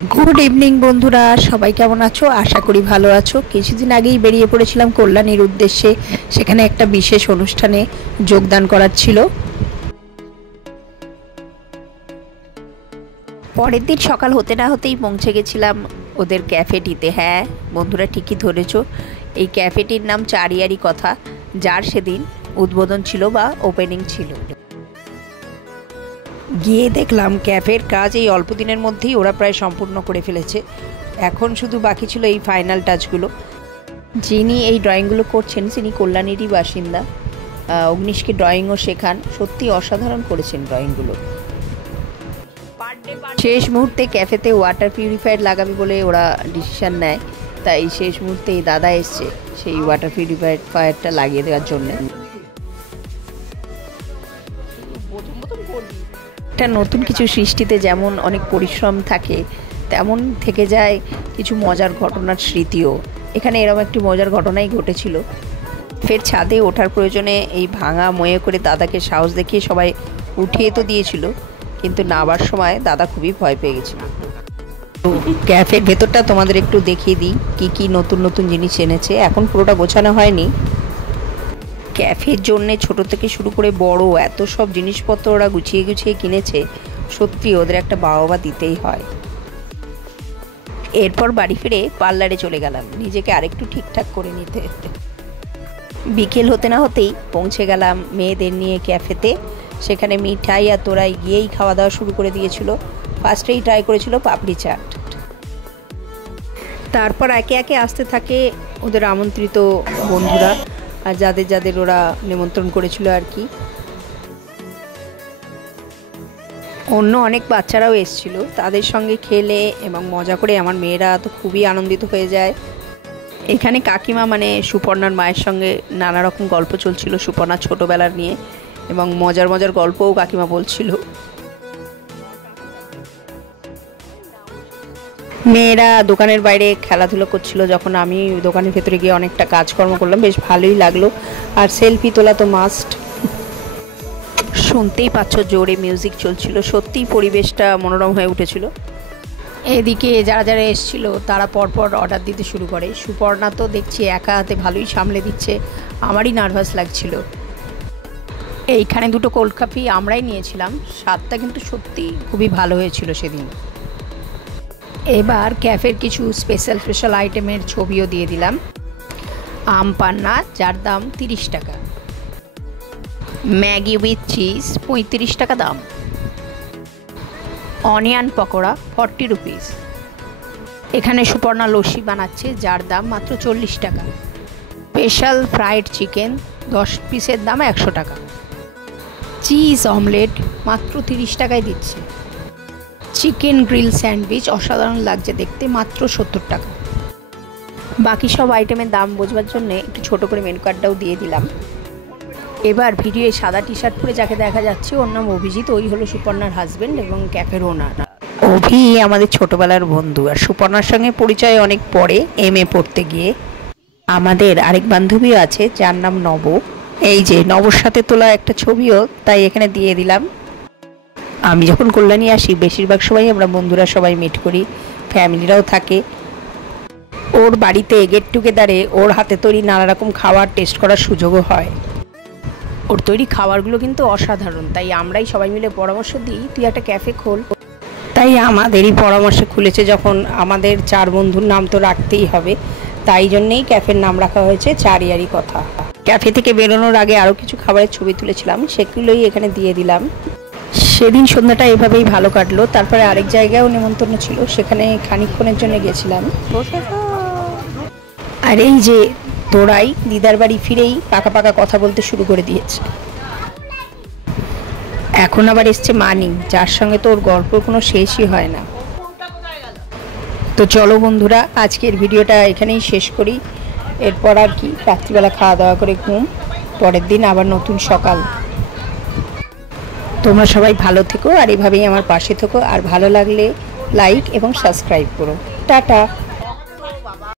Good evening बंधुरा सबाई केमन आछो आशा करी भालो आछो। किछुदिन आगेई बेरिये पड़ेछिलाम कल्याणीर उद्देश्ये सेखाने एकटा विशेष अनुष्ठाने योगदान करार छिलो। परेर दिन सकाल होते ना होतेई पौंछे गेछिलाम ओদের ক্যাফেটিতে। হ্যাঁ বন্ধুরা ঠিকই ধরেছো, এই ক্যাফেটির নাম চারিয়ারি কথা, যার সেদিন উদ্বোধন ছিল বা ওপেনিং ছিল। গিয়ে দেখলাম ক্যাফের কাজ এই অল্প দিনের মধ্যেই ওরা প্রায় সম্পূর্ণ করে ফেলেছে। এখন শুধু বাকি ছিল এই ফাইনাল টাচগুলো। যিনি এই ড্রয়িংগুলো করছেন তিনি কল্যাণীরই বাসিন্দা, অগ্নিশকে ড্রয়িংও শেখান। সত্যি অসাধারণ করেছেন ড্রয়িংগুলো। শেষ মুহূর্তে ক্যাফেতে ওয়াটার পিউরিফায়ার লাগাবে বলে ওরা ডিসিশন নেয়, তাই শেষ মুহূর্তে এই দাদা এসছে সেই ওয়াটার পিউরিফায়ারটা লাগিয়ে দেওয়ার জন্য। একটা নতুন কিছু সৃষ্টিতে যেমন অনেক পরিশ্রম থাকে, তেমন থেকে যায় কিছু মজার ঘটনার স্মৃতিও। এখানে এরকম একটি মজার ঘটনাই ঘটেছিল। ফের ছাদে ওঠার প্রয়োজনে এই ভাঙা ময়ে করে দাদাকে সাহস দেখিয়ে সবাই উঠিয়ে তো দিয়েছিল, কিন্তু নামার সময় দাদা খুবই ভয় পেয়ে গেছিল। তো ক্যাফের ভেতরটা তোমাদের একটু দেখিয়ে দিই কি কি নতুন নতুন জিনিস এনেছে। এখন পুরোটা গোছানো হয়নি। ক্যাফের জন্য ছোট থেকে শুরু করে বড় এত সব জিনিসপত্র ওরা গুছিয়ে গুছিয়ে কিনেছে, সত্যি ওদের একটা বাহবা দিতেই হয়। এরপর বাড়ি ফিরে পার্লারে চলে গেলাম নিজেকে আরেকটু ঠিকঠাক করে নিতে। বিকেল হতে না হতেই পৌঁছে গেলাম মেয়েদের নিয়ে ক্যাফেতে। সেখানে মিঠাই আর তোরাই গিয়েই খাওয়া দাওয়া শুরু করে দিয়েছিল। ফার্স্টেই ট্রাই করেছিল পাপড়ি চাট, তারপর একে একে আসতে থাকে ওদের আমন্ত্রিত বন্ধুরা আর যাদের যাদের ওরা নিমন্ত্রণ করেছিল আর কি। অন্য অনেক বাচ্চারাও এসেছিল, তাদের সঙ্গে খেলে এবং মজা করে আমার মেয়েরা তো খুবই আনন্দিত হয়ে যায়। এখানে কাকিমা মানে সুপর্ণার মায়ের সঙ্গে নানা রকম গল্প চলছিল সুপর্ণার ছোটোবেলার নিয়ে, এবং মজার মজার গল্পও কাকিমা বলছিল। মেয়েরা দোকানের বাইরে খেলাধুলো করছিল, যখন আমি দোকানের ভেতরে গিয়ে অনেকটা কাজকর্ম করলাম, বেশ ভালোই লাগলো। আর সেলফি তোলা তো মাস্ট। শুনতেই পাচ্ছ জোরে মিউজিক চলছিল, সত্যিই পরিবেশটা মনোরম হয়ে উঠেছিল। এদিকে যারা যারা এসেছিল তারা পরপর অর্ডার দিতে শুরু করে। সুপর্ণা তো দেখছি একা হাতে ভালোই সামলে দিচ্ছে, আমারই নার্ভাস লাগছিল। এইখানে দুটো কোল্ড কফি আমরাই নিয়েছিলাম, স্বাদটা কিন্তু সত্যি খুবই ভালো হয়েছিল সেদিন। এবার ক্যাফের কিছু স্পেশাল আইটেমের ছবিও দিয়ে দিলাম। আম পান্না, যার দাম 30 টাকা। ম্যাগি উইথ চিজ 35 টাকা দাম। Onion pakora 40 rupees. এখানে সুপর্ণা লস্যি বানাচ্ছে, যার দাম মাত্র 40 টাকা। স্পেশাল ফ্রাইড চিকেন 10 পিসের দাম 100 টাকা। চিজ অমলেট মাত্র 30 টাকায় দিচ্ছে। চিকেন গ্রিল স্যান্ডউইচ অসাধারণ লাগছে দেখতে, মাত্র 70 টাকা। বাকি সব আইটেমের দাম বোঝবার জন্য একটু ছোট করে মেনু কার্ডটাও দিয়ে দিলাম। এবার ভিডিওয়ে সাদা টি শার্ট পরে যাকে দেখা যাচ্ছে ওর নাম অভিজিৎ, ওই হলো সুপর্ণার হাজব্যান্ড এবং ক্যাফের ওনার। অভি আমাদের ছোটবেলার বন্ধু, আর সুপর্ণার সঙ্গে পরিচয় অনেক পরে MA পড়তে গিয়ে। আমাদের আরেক বান্ধবীও আছে যার নাম নব, এই যে নবর সাথে তোলা একটা ছবিও তাই এখানে দিয়ে দিলাম। আমি যখন কল্যাণী আসি বেশিরভাগ সময় আমরা বন্ধুরা সবাই মিট করি, ফ্যামিলিরাও থাকে। ওর বাড়িতে গেট টুগেদারে ওর হাতে তৈরি নানা রকম খাবার টেস্ট করার সুযোগও হয়। ওর তৈরি খাবারগুলো কিন্তু অসাধারণ, তাই আমরাই সবাই মিলে পরামর্শ দিই তুই একটা ক্যাফে খোল। তাই আমাদেরই পরামর্শে খুলেছে যখন, আমাদের 4 বন্ধুর নাম তো রাখতেই হবে, তাই জন্যেই ক্যাফের নাম রাখা হয়েছে চারিয়ারি কথা। ক্যাফে থেকে বেরোনোর আগে আরও কিছু খাবারের ছবি তুলেছিলাম, সেগুলোই এখানে দিয়ে দিলাম। সেদিন সন্ধ্যাটা এভাবেই ভালো কাটলো। তারপরে আরেক জায়গায়ও নিমন্ত্রণ ছিল, সেখানে খানিকক্ষণের জন্য গেছিলাম। আর এই যে তোরাই দিদার বাড়ি ফিরেই পাকা পাকা কথা বলতে শুরু করে দিয়েছে। এখন আবার এসছে মানি, যার সঙ্গে তো ওর গল্পর কোনো শেষই হয় না। তো চলো বন্ধুরা, আজকের ভিডিওটা এখানেই শেষ করি। এরপর আর কি, রাত্রিবেলা খাওয়া দাওয়া করে ঘুম, পরের দিন আবার নতুন সকাল। তোমরা সবাই ভালো থেকো আর এভাবেই আমার পাশে থেকো, আর ভালো লাগলে লাইক এবং সাবস্ক্রাইব করো। টাটা।